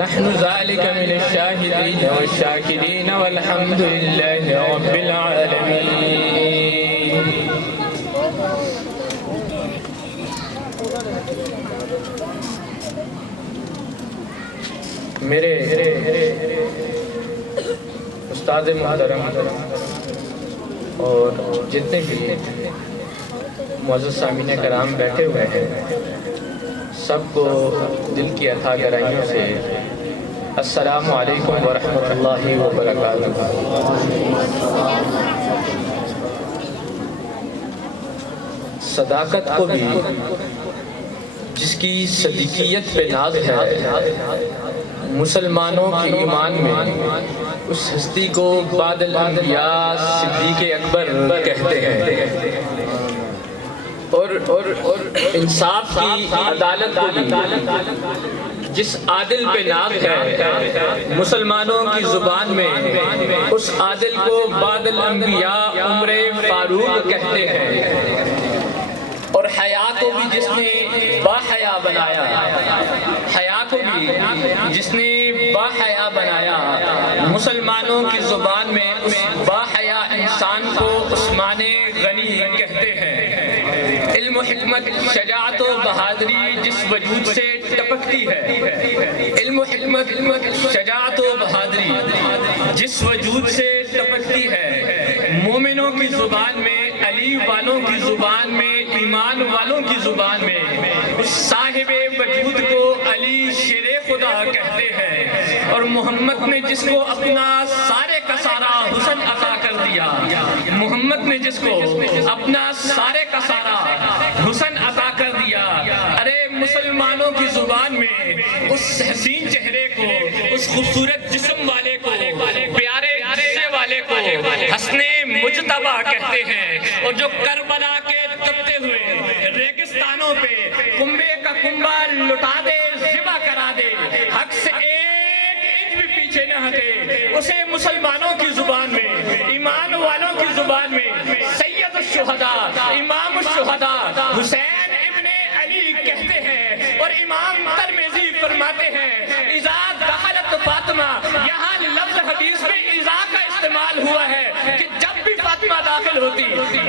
نحن ذلك من الشاهدين والشاكرين والحمد لله رب العالمين. میرے استاد محترم اور جتنے بھی معزز سامعین کرام بیٹھے ہوئے ہیں، سب کو دل کی عطا گرائیوں سے السلام علیکم ورحمۃ اللہ وبرکاتہ۔ صداقت کو بھی جس کی صدیقیت پہ ناز ہے، مسلمانوں کے ایمان میں اس ہستی کو بعد الانبیاء صدیق اکبر کہتے ہیں، اور انصاف کی عدالت کو بھی جس عادل پہ ناز ہے، مسلمانوں کی زبان میں اس عادل کو بعد الانبیاء عمر فاروق کہتے ہیں، اور حیا کو بھی جس نے باحیا بنایا، حیا کو بھی جس نے باحیا بنایا، مسلمانوں کی زبان میں اس باحیا انسان کو عثمان غنی کہتے ہیں۔ علم و حکمت، شجاعت و بہادری جس وجود سے ٹپکتی ہے، علم و حکمت، شجاعت و بہادری جس وجود سے ٹپکتی ہے، مومنوں کی زبان میں، علی والوں کی زبان میں، ایمان والوں کی زبان میں اس صاحب وجود کو علی شیر خدا کہتے ہیں، اور محمد نے جس کو اپنا سارے کا سارا حسن عطا کر دیا، محمد نے جس کو اپنا سارے کا سارا حسن عطا کر دیا، ارے مسلمانوں کی زبان میں اس حسین چہرے کو، اس خوبصورت جسم والے کو، پیارے جسے والے کو حسن مجتبی کہتے ہیں، اور جو کربلا کے تپتے ہوئے ریگستانوں پہ کنبے کا کنبا لٹا دے، ذبح کرا دے، حق سے ایک انچ بھی پیچھے نہ ہٹے، اسے مسلمانوں کی زبان میں، ایمان والوں کی زبان میں سید الشہداء، امام الشہداء حسین ابن علی کہتے ہیں، اور امام ترمذی فرماتے ہیں اذا دخلت فاطمہ، یہاں لفظ حدیث میں اذا کا استعمال ہوا ہے کہ جب بھی فاطمہ داخل ہوتی،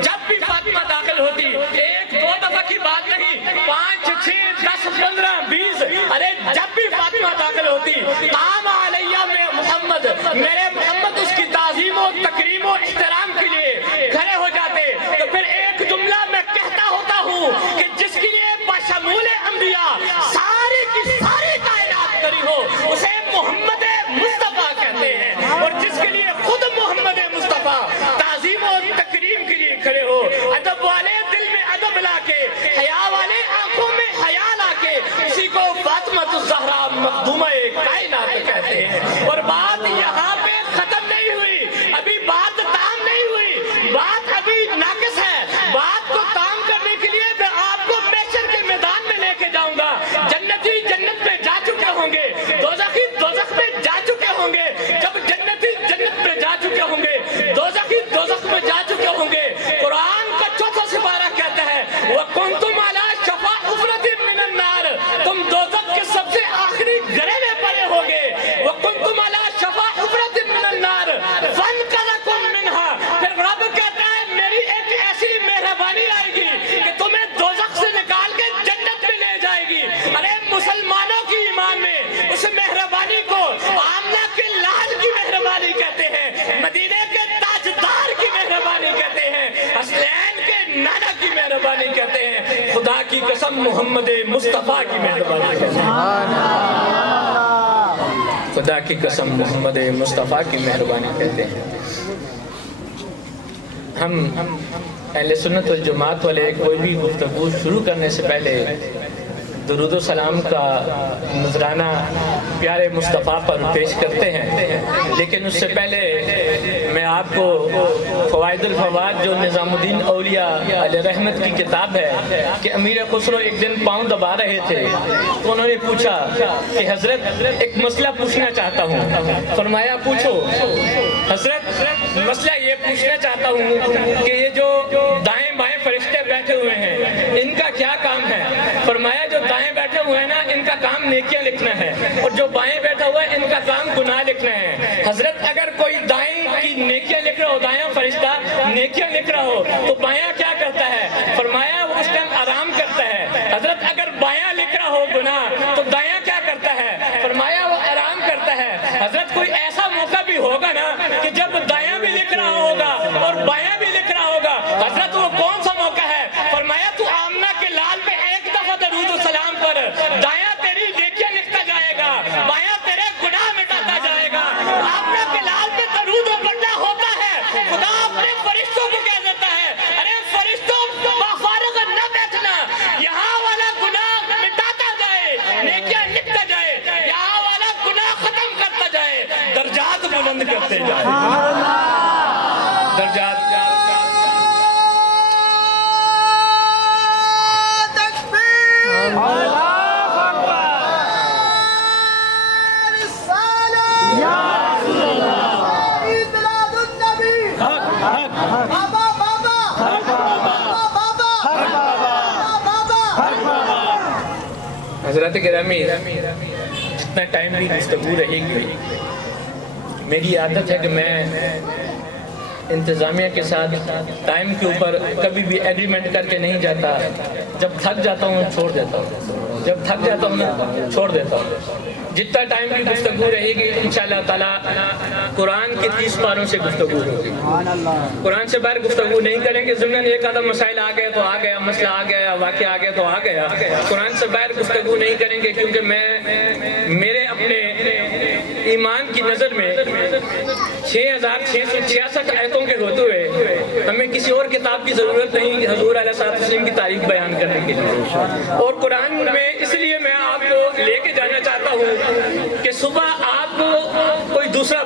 جب بھی فاطمہ داخل ہوتی، ایک دو دفعہ کی بات نہیں، 5 6 10 15 20، ارے جب بھی فاطمہ داخل ہوتی، قام علیہ میں محمد، میرے محمد اس کی تعظیم و تکریم و احترام کے لیے کھڑے ہو جاتے، تو پھر ایک جملہ میں کہتا ہوتا ہوں کہ جس کے لیے بشمول انبیاء ساری کی ساری کائنات کری ہو، اسے محمد مصطفیٰ کہتے ہیں، اور جس کے لیے خود محمد مصطفیٰ تعظیم و تکریم کے لیے کھڑے ہو، ادب والے دل میں ادب لا کے، حیا والے آنکھوں میں حیا لا کے، اسی کو فاطمہ الزہرا مخدومہ کائنات کہتے ہیں۔ اور بات یہاں پہ ختم نہیں ہوئی، ابھی بات تام نہیں ہوئی، بات ابھی ناقص ہے، بات کو تام کرنے کے لیے میں آپ کو محشر کے میدان میں لے کے جاؤں گا، جنتی جنت میں جا چکے ہوں گے، دوزخی دوزخ میں جا چکے ہوں گے، جب جنتی جنت میں جا چکے ہوں گے، دوزخی دوزخ میں جا چکے ہوں گے، قرآن کا 4واں سپارہ کہتا ہے وَكُنْتُمْ عَلَىٰ شَفَا حُفْرَةٍ مِّنَ النَّارِ، تم دوزخ کے سب سے آخری گرے میں پڑے ہوگے، وَكُنْتُمْ عَلَىٰ شَفَا حُفْرَةٍ مِّنَ النَّارِ فَانْقَذَكُم مِّنْهَا، پھر رب کہتا ہے میری ایک ایسی مہربانی آئے گی کہ تمہیں دوزخ سے نکال کے جنت میں لے جائے گی۔ ارے مسلمانوں کی ایمان میں اس مہربانی کو آمنہ کے لال کی مہربانی کہتے ہیں، مدینے کے تاجدار کی مہربانی کہتے ہیں، حسنین کے نانا کی مہربانی کہتے ہیں، خدا کی قسم محمد مصطفیٰ کی مہربانی کہتے ہیں، خدا کی قسم محمد مصطفیٰ کی مہربانی کہتے ہیں۔ ہم اہل سنت والجماعت والے کوئی بھی گفتگو شروع کرنے سے پہلے درود و سلام کا نذرانہ پیارے مصطفیٰ پر پیش کرتے ہیں، لیکن اس سے پہلے میں آپ کو فوائد الفوائد جو نظام الدین اولیاء علیہ رحمت کی کتاب ہے کہ امیر خسرو ایک دن پاؤں دبا رہے تھے، تو انہوں نے پوچھا کہ حضرت ایک مسئلہ پوچھنا چاہتا ہوں، فرمایا پوچھو حضرت، مسئلہ یہ پوچھنا چاہتا ہوں کہ یہ جو دائیں بائیں فرشتے بیٹھے ہوئے ہیں ان کا کیا کام ہے؟ فرمایا جو دائیں بیٹھے بیٹھے ہوئے ہیں نا ان کا کام نیکیاں لکھنا ہے، اور جو بائیں بیٹھا ہوا ہے ان کا کام گناہ لکھنا ہے۔ حضرت اگر کوئی دائیں کی نیکیاں لکھ رہا ہو، دایاں فرشتہ نیکیاں لکھ رہا ہو تو بایاں کیا کرتا ہے؟ فرمایا وہ اس ٹائم آرام کرتا ہے۔ حضرت اگر بایاں لکھ رہا ہو گناہ تو دایاں کیا کرتا ہے؟ فرمایا وہ آرام کرتا ہے۔ حضرت کوئی ایسا موقع بھی ہوگا نا کہ جب دایاں بھی لکھ رہا ہوگا اور بایاں بھی لکھ رہا ہوگا، حضرت وہ کون سا موقع ہے؟ فرمایا تو آمنہ کے لال پہ ایک دفعہ درود و سلام پر، دایاں تیری نیکیاں لکھتا جائے گا، بایاں تیرے گناہ مٹاتا جائے گا۔ آمنہ کے لال پہ درود پڑھنا ہوتا ہے، خدا اپنے فرشتوں کو کہہ دیتا ہے ارے فرشتوں فارغ نہ بیٹھنا، یہاں والا گناہ مٹاتا جائے، نیکیاں لکھتا جائے، یہاں والا گناہ ختم کرتا جائے، درجات بلند کرتے جائے، درجات حضرات گرامی، جتنا ٹائم بھی گفتگو رہے گی، میری عادت ہے کہ میں انتظامیہ کے ساتھ ٹائم کے اوپر کبھی بھی ایگریمنٹ کر کے نہیں جاتا۔ جب تھک جاتا ہوں چھوڑ دیتا ہوں، جب تھک جاتا ہوں چھوڑ دیتا ہوں۔ جتنا ٹائم کی گفتگو رہے گی انشاءاللہ تعالیٰ قرآن کی 30 پاروں سے گفتگو ہوگی۔ قرآن سے باہر گفتگو نہیں کریں گے، ضمن ایک آدھا مسائل آ گئے تو آ گیا، مسئلہ آ گیا، واقعہ آ گیا تو آ گیا۔ قرآن سے باہر گفتگو نہیں کریں گے کیونکہ میرے اپنے ایمان کی نظر میں 6666 آیتوں کے ہوتے ہوئے ہمیں کسی اور کتاب کی ضرورت نہیں حضور علیہ الصلوۃ والسلام کی تعریف بیان کرنے کے لیے۔ اور قرآن میں اس لیے میں آپ کو لے کے جانا چاہتا ہوں کہ صبح آپ کو کوئی دوسرا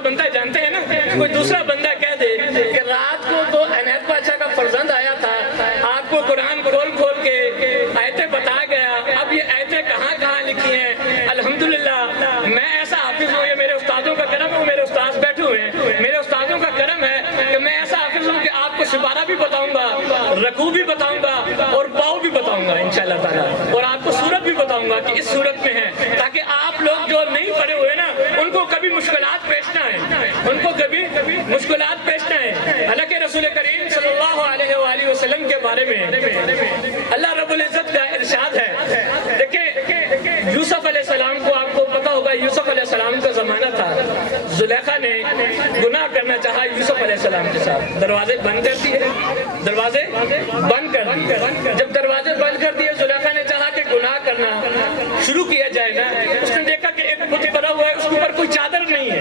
بندہ جانتے ہیں نا، کوئی دوسرا بندہ کہہ دے کہ رات کو تو عنایت بادشاہ کا فرزند آیا تھا، آپ کو قرآن کھول کے آیتیں بتا گیا، اب یہ آیتیں کہاں کہاں لکھی ہیں۔ الحمدللہ میں ایسا حافظ ہوں، یہ میرے استادوں کا کرم ہے، میرے استاذ بیٹھے ہوئے ہیں، میرے استادوں کا کرم ہے کہ میں ایسا حافظ ہوں کہ آپ کو سپارہ بھی بتاؤں گا، رکوع بھی بتاؤں گا اور پاؤں بھی بتاؤں گا انشاءاللہ تعالیٰ، اور آپ کو سورت بھی بتاؤں گا کہ اس سورت میں ہے، تاکہ آپ لوگ جو نہیں پڑھے ہوئے نا ان کو کبھی مشکلات پیش نہ آئیں، ان کو کبھی مشکلات پیش نہ آئیں۔ حالانکہ رسول کریم صلی اللہ علیہ وآلہ وسلم کے بارے میں اللہ رب العزت کا ارشاد ہے۔ دیکھیں یوسف علیہ السلام کو آپ کو پتا ہوگا، یوسف علیہ السلام کا زمانہ تھا، زلیخا نے گناہ کرنا چاہا یوسف علیہ السلام کے ساتھ، دروازے بند کر دیے، دروازے بند کر دیے۔ جب دروازے بند کر دیے زلیخا نے چاہا کہ گناہ کرنا شروع کیا جائے نا، اس نے دیکھا کہ ایک بت بنا ہوا ہے، اس کے اوپر کوئی چادر نہیں ہے،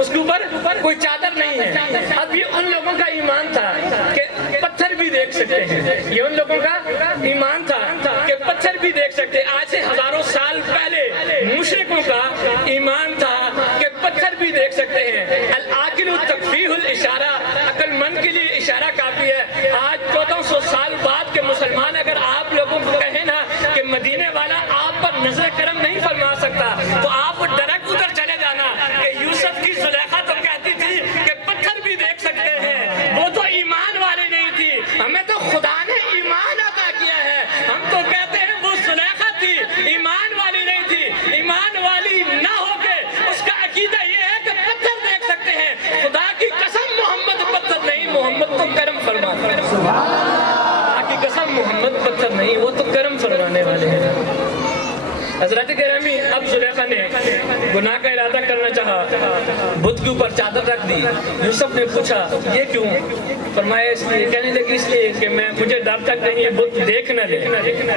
اس کے اوپر کوئی چادر نہیں ہے۔ اب یہ ان لوگوں کا ایمان تھا کہ پتھر بھی دیکھ سکتے ہیں، یہ ان لوگوں کا ایمان تھا کہ پتھر بھی دیکھ سکتے ہیں۔ آج سے ہزاروں سال پہلے مشرکوں کا ایمان تھا کہ پتھر بھی دیکھ سکتے ہیں۔ العاقل تکفیہ الاشارہ، عقل مند کے لیے اشارہ کافی ہے۔ آج 1400 سال بعد کے مسلمان اگر آپ لوگوں کو کہیں نا کہ مدینے والا آپ پر نظر کرم نہیں فرما سکتا تو آپ ڈائریکٹ ادھر چلے جانا کہ یوسف کی زلیخا تو کہتی تھی کہ پتھر بھی دیکھ سکتے ہیں، وہ تو ایمان والے نہیں تھی، ہمیں تو خدا نے ایمان عطا کیا ہے، ہم تو کہتے ہیں وہ زلیخا تھی، ایمان والی نہیں تھی۔ ایمان والی نہ ہو کے اس کا عقیدہ یہ ہے کہ پتھر دیکھ سکتے ہیں، خدا کی قسم محمد پتھر نہیں، محمد تو کرم فرماتا ہے۔ خدا کی قسم محمد پتھر نہیں، وہ تو کرم فرمانے والے ہیں۔ حضرت گرامی، اب زلیخا نے گناہ کا ارادہ کرنا چاہا، بت کے اوپر چادر رکھ دی۔ یوسف نے پوچھا یہ کیوں؟ فرمایا اس لیے، کہنے لگی اس لیے کہ مجھے ڈر تھا کہیں یہ بت دیکھ نہ لے،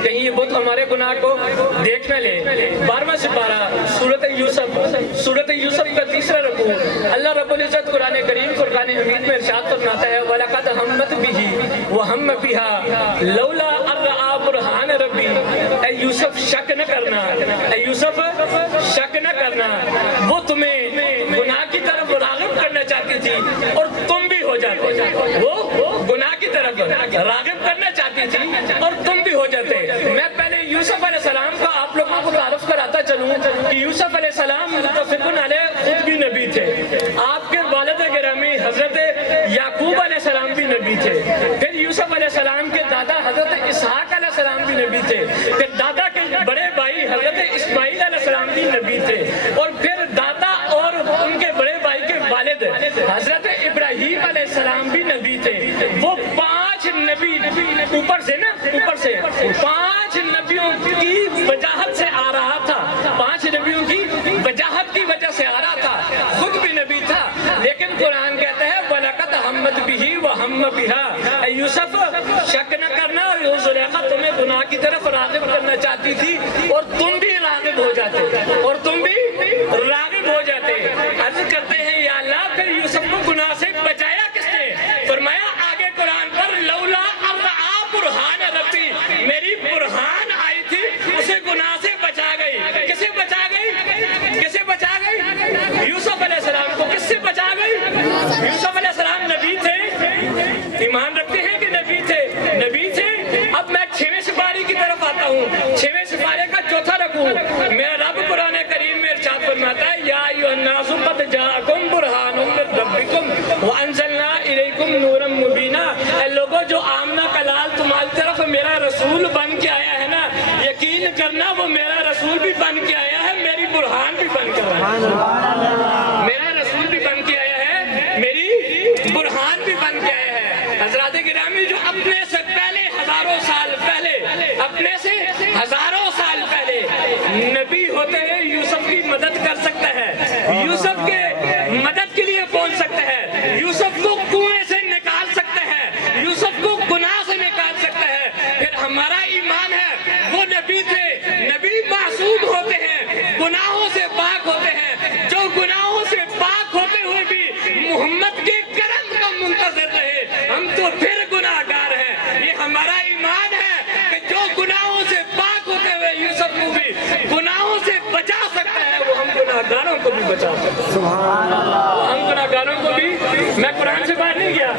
کہیں یہ بت ہمارے گناہ کو دیکھ نہ لے۔ 12واں سپارہ سورۃ یوسف کا 3را رکوع، اللہ رب العزت قرآن کریم فرقان حمید میں ارشاد فرماتا ہے وَلَقَدْ هَمَّتْ بِهِ وَهَمَّ بِهَا لَوْلَا أَن رَأَىٰ بُرْهَانَ رَبِّهِ۔ اے یوسف شک نہ کرنا، اے یوسف شک نہ کرنا، وہ تمہیں گناہ کی طرف راغب کرنا چاہتی تھی اور تم بھی ہو جاتے، وہ گناہ کی طرف راغب کرنا چاہتی تھی اور تم بھی ہو جاتے۔ میں پہلے یوسف علیہ السلام کا آپ لوگوں کو تعارف کراتا چلوں کہ یوسف علیہ السلام متفقن علیہ خود بھی نبی تھے، آپ کے والد گرامی حضرت یعقوب علیہ السلام بھی نبی تھے، پھر یوسف علیہ السلام کے دادا حضرت اسحاق علیہ السلام بھی نبی تھے، پھر دادا کے اور پھر دادا اور ان کے بڑے بھائی کے والد حضرت ابراہیم علیہ السلام بھی نبی تھے. وہ 5 نبی اوپر سے 5 نبیوں کی وجاہت سے آ رہا تھا, 5 نبیوں کی وجاہت کی وجہ سے آ رہا تھا. خود بھی نبی تھا, لیکن قرآن کہتا ہے وَلَقَدْ هَمَّتْ بِهِ وَهَمَّ بِهَا. اے یوسف شک نہ کرنا, زلیخا تمہیں گناہ کی طرف راغب کرنا چاہتی تھی اور تم بھی راغب ہو جاتے. عرض کرتے ہیں یا اللہ پھر یوسف کو گناہ سے بچایا کس نے؟ فرمایا آگے قرآن پر لولا ارآ برہان ربی, میری برہان آئی تھی اسے گناہ سے بچا گئی. کسے بچا گئی؟ یوسف علیہ السلام کو. کس سے بچا گئی؟ یوسف علیہ السلام نبی تھے, ایمان رکھتے ہیں کہ نبی تھے. اب میں 6ویں سپارے کی طرف آتا ہوں, 6ویں سپارے کا 4تھا رکوع. میرا رب قرآن کریم میں ارشاد فرماتا ہے یا ایھا الناس قد جاءکم برہان من ربکم وانزلنا الیکم نورا مبینا. اے لوگوں, جو آمنہ کا لال تمہاری طرف میرا رسول بن کے آیا ہے نا, یقین کرنا وہ میرا رسول بھی بن کے آیا ہے, میری برہان بھی بن کے آیا ہے. میرا رسول بھی بن کے آیا ہے, میری برہان بھی بن کے آیا ہے. حضرات گرامی, جو اپنے سے پہلے ہزاروں سال پہلے نبی ہوتے ہیں, یوسف کی مدد کر سکتا ہے, یوسف کے مدد کے لیے پہنچ سکتا ہے, یوسف کو کنویں سے نکال سکتا ہے, یوسف کو گناہ سے نکال سکتا ہے. پھر ہمارا ایمان ہے وہ نبی تھے, نبی معصوم ہوتے ہیں, گناہوں سے پاک ہوتے ہیں. جو گناہوں سے پاک ہوتے ہوئے بھی محمد کے کرم کا منتظر رہے, ہم تو پھر گناہ گار ہیں. یہ ہمارا ایمان ہے کہ جو گناہوں سے پاک ہوتے ہوئے یوسف کو بھی گناہوں سے بچا سکتا ہے, وہ ہم گناہ گاروں کو بھی بچا سکتا ہے. سبحان اللہ. وہ ہم گناہ گاروں کو بھی. میں قرآن سے باہر نہیں گیا,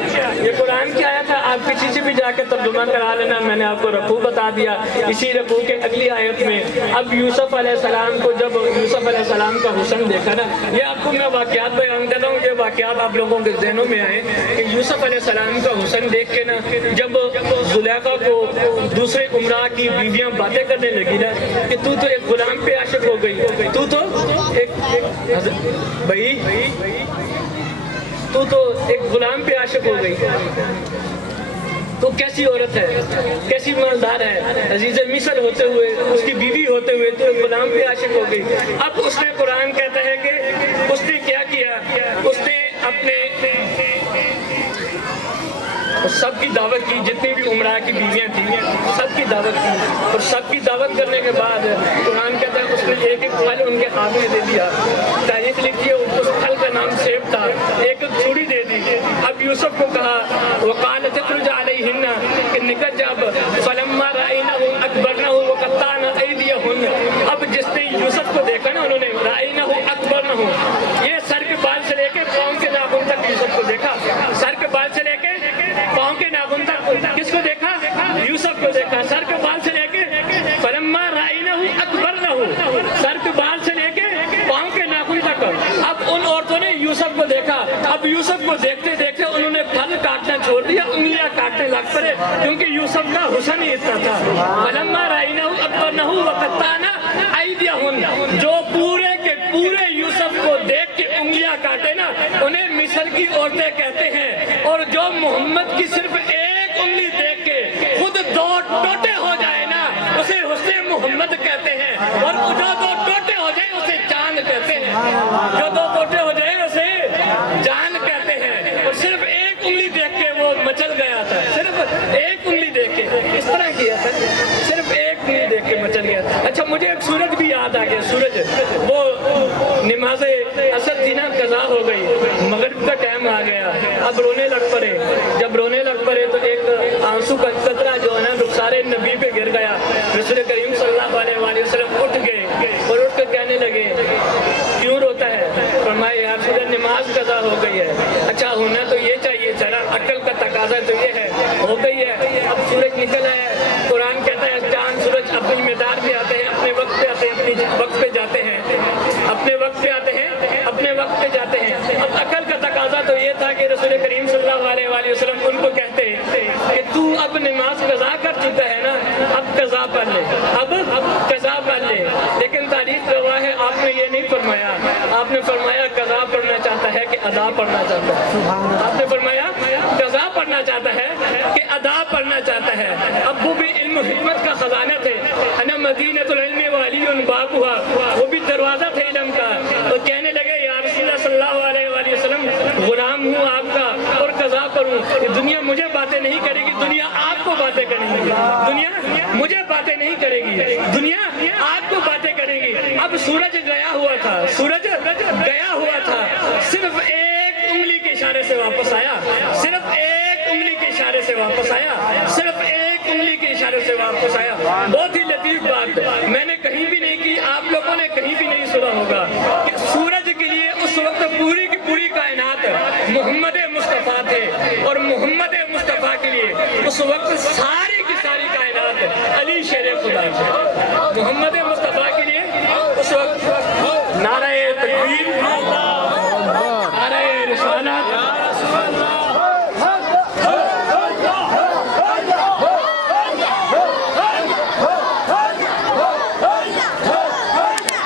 یہ قرآن کی آیت ہے, آپ کسی سے بھی جا کے ترجمہ کرا لینا. میں نے آپ کو رکوع بتا دیا, اسی رکوع کے اگلی آیت میں اب یوسف علیہ السلام کو, جب یوسف علیہ السلام کا حسن دیکھا نا, یہ آپ کو میں واقعات بیان کرتا ہوں, یہ واقعات آپ لوگوں کے ذہنوں میں آئے کہ یوسف علیہ السلام کا حسن دیکھ کے نا, جب زلیخا کو دوسرے عمراء کی بیویاں باتیں کرنے لگی نا کہ تو ایک غلام پہ عاشق ہو گئی, تو ایک غلام پہ عاشق ہو گئی, تو کیسی عورت ہے, کیسی مالدار ہے, عزیز مصر ہوتے ہوئے, اس کی بیوی ہوتے ہوئے تو غلام پہ عاشق ہو گئی. اب اس نے, قرآن کہتا ہے کہ اس نے کیا کیا, اس نے اپنے سب کی دعوت کی, جتنی بھی عمراء کی بیویاں تھیں سب کی دعوت کی, اور سب کی دعوت کرنے کے بعد قرآن کہتا ہے اس نے ایک پھل ان کے ہاتھ میں دے دیا. تاریخ لکھی ہے اس پھل کا نام سیب تھا, ایک چھری دے دی. اب یوسف کو کہا وقالت اخرج علیہن, کہ نکل جا. فلما رأینہ اکبرنہ وقطعن ایدیہن, اب جس نے یوسف کو دیکھا نا, انہوں نے رأینہ اکبرنہ, یہ سر کے بال سے لے کے پاؤں کے ناخن تک یوسف کو دیکھا, سر کے بال سے لے کے پاؤں کے ناخن تک. کس کو دیکھا؟ یوسف کو دیکھا, سر کے بال سے لے کے. فلما رأینہ اکبرنہ, سر کے بال سے لے کے پاؤں کے ناخن تک. اب ان عورتوں نے یوسف کو دیکھا, اب یوسف کو دیکھتے دیکھتے انہوں نے پھل کاٹنا چھوڑ دیا, انگلیاں کاٹنے لگ پڑے, کیونکہ یوسف کا حسن ہی اتنا تھا. فلما رأینہ اکبرنہ وقطعن ایدیہن, جو پورے کے پورے یوسف کو دیکھ کے انگلیاں کاٹے نا, انہیں مصر کی عورتیں کہتے ہیں. اور جو محمد کی صرف ایک انگلی دیکھ کے خود 2 ٹوٹے ہو جائے نا, اسے حسن محمد کہتے ہیں. اور جو 2 ٹوٹے ہو جائے اسے جان کہتے ہیں, جو 2 ٹوٹے ہو جائے اسے جان کہتے ہیں. اور صرف ایک انگلی دیکھ کے وہ مچل گیا تھا, صرف ایک انگلی دیکھ کے اس طرح کیا تھا, صرف ایک انگلی دیکھ کے مچل گیا. اچھا مجھے ایک سورج بھی یاد آ گیا, سورج, وہ نماز عصر تھی نا, قضا ہو گئی, مغرب کا ٹائم آ گیا, اب رونے لگ پڑے. جب رونے لگ پڑے تو ایک آنسو کا قطرہ جو ہے نا رخسار نبی پہ گر گیا. رسول کریم صلی اللہ علیہ وسلم اٹھ گئے اور اٹھ کر کہنے لگے کیوں روتا ہے؟ فرمایا یا رسول اللہ نماز قضا ہو گئی ہے. اچھا ہونا تو یہ چاہیے, ذرا عقل کا تقاضا تو یہ ہے, ہو گئی ہے, اب سورج نکل آیا ہے. قرآن کہتا ہے چاند سورج اپنی مدار پہ آتے ہیں, اپنے وقت پہ آتے ہیں, اپنے وقت پہ جاتے ہیں, اپنے وقت پہ آتے ہیں, اپنے وقت پہ جاتے ہیں. اب عقل کا تقاضا تو یہ تھا کہ رسول کریم صلی اللہ علیہ وسلم ان کو کہتے کہتے کہ تو اب نماز قضا کر چکا ہے نا، اب قضا پڑھ لے، اب قضا پڑھ لے. لیکن تاریخ گواہ ہے آپ نے یہ نہیں فرمایا. آپ نے فرمایا قضا پڑھنا چاہتا ہے کہ ادا پڑھنا چاہتا ہے. آپ نے فرمایا قضا پڑھنا چاہتا ہے کہ ادا پڑھنا چاہتا ہے. اب وہ بھی علم و حکمت کا خزانہ تھے. انا مدینۃ العلم وعلی بابها، وہ بھی دروازہ تھے علم کا. تو کہنے لگے یا رسول اللہ صلی اللہ علیہ وآلہ وسلم، غلام ہوں آپ کا اور قضا پڑھوں. دنیا مجھے باتیں نہیں کرے گی، دنیا آپ کو باتیں کرے گی. دنیا مجھے باتیں نہیں کرے گی، دنیا آپ کو باتیں کرے گی. اب سورج گیا ہوا تھا، سورج گیا ہوا تھا، صرف ایک انگلی کے اشارے سے واپس آیا، صرف ایک انگلی کے اشارے سے واپس آیا، صرف ایک انگلی کے اشارے سے واپس آیا. بہت ہی لطیف بات میں نے کہیں بھی نہیں کی، آپ لوگوں نے کہیں بھی نہیں سنا ہوگا کہ سورج کے لیے اس وقت پوری کی پوری کائنات محمد مصطفیٰ تھے، اور محمد مصطفیٰ کے لیے اس وقت ساری کی ساری کائنات علی شیر خدا تھے. محمد